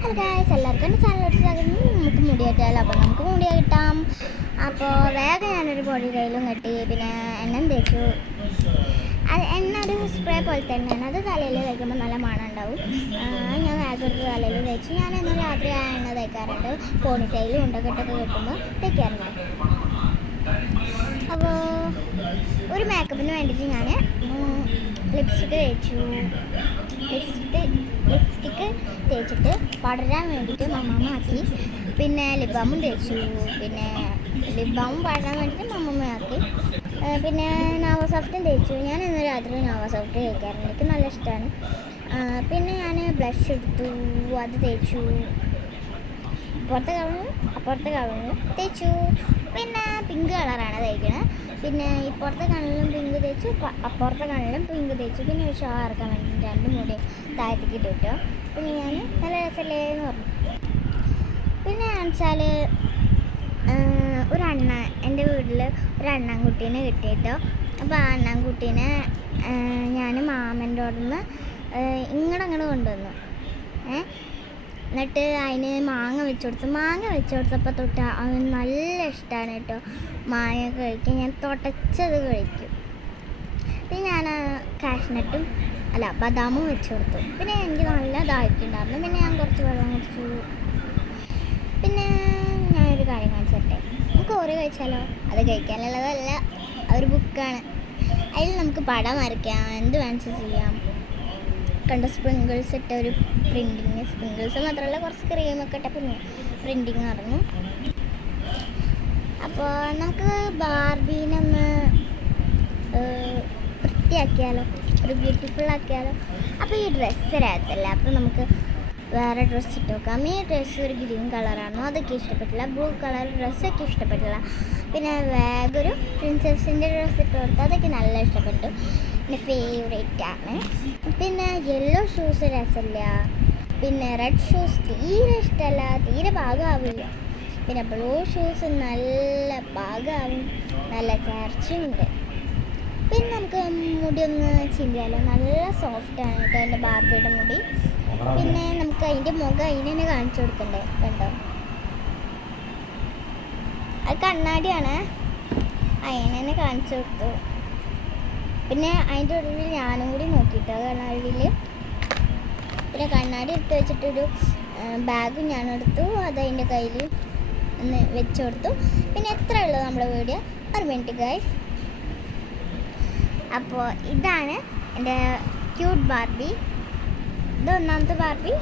Hello guys, എല്ലാവർക്കും എൻ്റെ ചാനലിലോട്ട് സ്വാഗതം. നമുക്ക് മുടി കെട്ടിയാലോ? അപ്പോൾ നമുക്ക് മുടി കിട്ടാം. അപ്പോൾ വേഗം ഞാനൊരു പൊടി കയ്യിലും കെട്ടി, പിന്നെ എണ്ണ തേച്ചു. അത് എണ്ണ ഒരു സ്പ്രേ പോലെ തന്നെയാണ്. അത് തലയിൽ തേക്കുമ്പോൾ നല്ല മണം ഉണ്ടാവും. ഞാൻ വേഗം എടുത്ത് തലയിൽ തേച്ചു. ഞാൻ ഇന്ന് രാത്രി ആ എണ്ണ തേക്കാറുണ്ട്. പോണിറ്റയിലും ഉണ്ടക്കെട്ടൊക്കെ കിട്ടുമ്പോൾ തേക്കാറുണ്ട്. അപ്പോൾ ഒരു മേക്കപ്പിന് വേണ്ടിയിട്ട് ഞാൻ ലിപ്സ്റ്റിക്ക് തേച്ചു. ലിപ്സ്റ്റിക്ക് തേച്ചിട്ട് പടരാൻ വേണ്ടിയിട്ട് മമ്മമ്മ ആക്കി. പിന്നെ ലിപ് ബാമും തേച്ചു. പിന്നെ ലിപ് ബാമും പടരാൻ വേണ്ടിയിട്ട് മമ്മമ്മ ആക്കി. പിന്നെ നോവ സോഫ്റ്റും തേച്ചു. ഞാൻ ഇന്ന് രാത്രി നോവ സോഫ്റ്റ് തേക്കാറുണ്ട്. എനിക്ക് നല്ല ഇഷ്ടമാണ്. പിന്നെ ഞാൻ ബ്ലഷ് എടുത്തു, അത് തേച്ചു. അപ്പുറത്തെ കവളിൽ തേച്ചു. പിന്നെ പിങ്ക് കളറാണ് തേക്കുന്നത്. പിന്നെ ഇപ്പുറത്തെ കണ്ണിലും പിങ്ക് തേച്ചു, അപ്പുറത്തെ കണ്ണിലും പിങ്ക് തേച്ചു. പിന്നെ ഒരു ഷോ ഇറക്കാൻ വേണ്ടി രണ്ട് മുടി താഴത്തേക്ക് ഇട്ടു കേട്ടോ. പിന്നെ ഞാൻ നല്ല രസമല്ലേ എന്ന് പറഞ്ഞു. പിന്നെ വെച്ചാൽ എൻ്റെ വീട്ടിൽ ഒരു അണ്ണാൻകുട്ടീനെ കിട്ടിയിട്ടോ. അപ്പോൾ ആ അണ്ണാൻകുട്ടീനെ ഞാൻ മാമൻ്റെ അവിടെ നിന്ന് ഇങ്ങോട്ട് കൊണ്ടുവന്നു. എന്നിട്ട് അതിന് മാങ്ങ വെച്ച് കൊടുത്തപ്പോൾ തൊട്ട് അവന് നല്ല ഇഷ്ടമാണ് കേട്ടോ മാങ്ങ കഴിക്കാൻ. ഞാൻ തുടച്ചത് കഴിക്കും. പിന്നെ ഞാൻ കാഷ്നട്ടും ബദാമും വെച്ച് കൊടുത്തു. പിന്നെ എനിക്ക് നല്ല ദാഹിക്കുണ്ടായിരുന്നു. പിന്നെ ഞാൻ കുറച്ച് വെള്ളം കുടിച്ചു. പിന്നെ ഞാനൊരു കാര്യം കാണിച്ചു തരട്ടെ. നമുക്ക് ഓരോ കഴിച്ചാലോ? അത് കഴിക്കാനുള്ളതല്ല, അതൊരു ബുക്കാണ്. അതിൽ നമുക്ക് പടം വരയ്ക്കാം, എന്ത് വേണമെന്ന് ചെയ്യാം. കണ്ട സ്പ്രിങ്കിൾസ് ഇട്ട ഒരു പ്രിൻറ്റിങ്. സ്പ്രിങ്കിൾസ് മാത്രമല്ല, കുറച്ച് ക്രീമൊക്കെ ഇട്ട പിന്നെ പ്രിൻറ്റിങ് പറഞ്ഞു. അപ്പോൾ നമുക്ക് ബാർബീനൊന്ന് വൃത്തിയാക്കിയാലോ, ഒരു ബ്യൂട്ടിഫുൾ ആക്കിയാലോ. അപ്പോൾ ഈ ഡ്രസ്സ് രസമല്ല, അപ്പോൾ നമുക്ക് വേറെ ഡ്രസ്സ് ഇട്ട് നോക്കാം. ഈ ഡ്രസ്സ് ഒരു ഗ്രീൻ കളറാണോ, അതൊക്കെ ഇഷ്ടപ്പെട്ടില്ല. ബ്ലൂ കളർ ഡ്രസ്സൊക്കെ ഇഷ്ടപ്പെട്ടില്ല. പിന്നെ വേഗൊരു പ്രിൻസസിൻ്റെ ഡ്രസ്സ് ഇട്ട് കൊടുത്തു, അതൊക്കെ നല്ല ഇഷ്ടപ്പെട്ടു. എൻ്റെ ഫേവറേറ്റ് ആണ്. പിന്നെ യെല്ലോ ഷൂസ് രസമില്ല. പിന്നെ റെഡ് ഷൂസ് തീരെ ഇഷ്ടമല്ല, തീരെ ഭാഗമാവില്ല. പിന്നെ ബ്ലൂ ഷൂസ് നല്ല ഭാഗമാവും, നല്ല ചേർച്ചയുണ്ട്. പിന്നെ നമുക്ക് മുടി ഒന്ന് ചിന്തിയാലോ. നല്ല സോഫ്റ്റാണ് കേട്ടോ എൻ്റെ ബാർബിയുടെ മുടി. പിന്നെ നമുക്ക് അതിൻ്റെ മുഖം അതിന് തന്നെ കാണിച്ചു കൊടുക്കണ്ടേ, കണ്ടോ? അത് കണ്ണാടിയാണ്, അതിനെ തന്നെ കാണിച്ചു കൊടുത്തു. പിന്നെ അതിൻ്റെ ഉള്ളിൽ ഞാനും കൂടി നോക്കിയിട്ടോ കണ്ണാടിയിൽ. പിന്നെ കണ്ണാടി എടുത്ത് വെച്ചിട്ടൊരു ബാഗും ഞാൻ എടുത്തു, അത് അതിൻ്റെ കയ്യിൽ ഒന്ന് വെച്ച് കൊടുത്തു. പിന്നെ എത്ര ഉള്ളൂ നമ്മുടെ വീഡിയോ? 1 minute guys. അപ്പോൾ ഇതാണ് എൻ്റെ ക്യൂട്ട് ബാർബി. ഇത് ഒന്നാമത്തെ ബാർബി.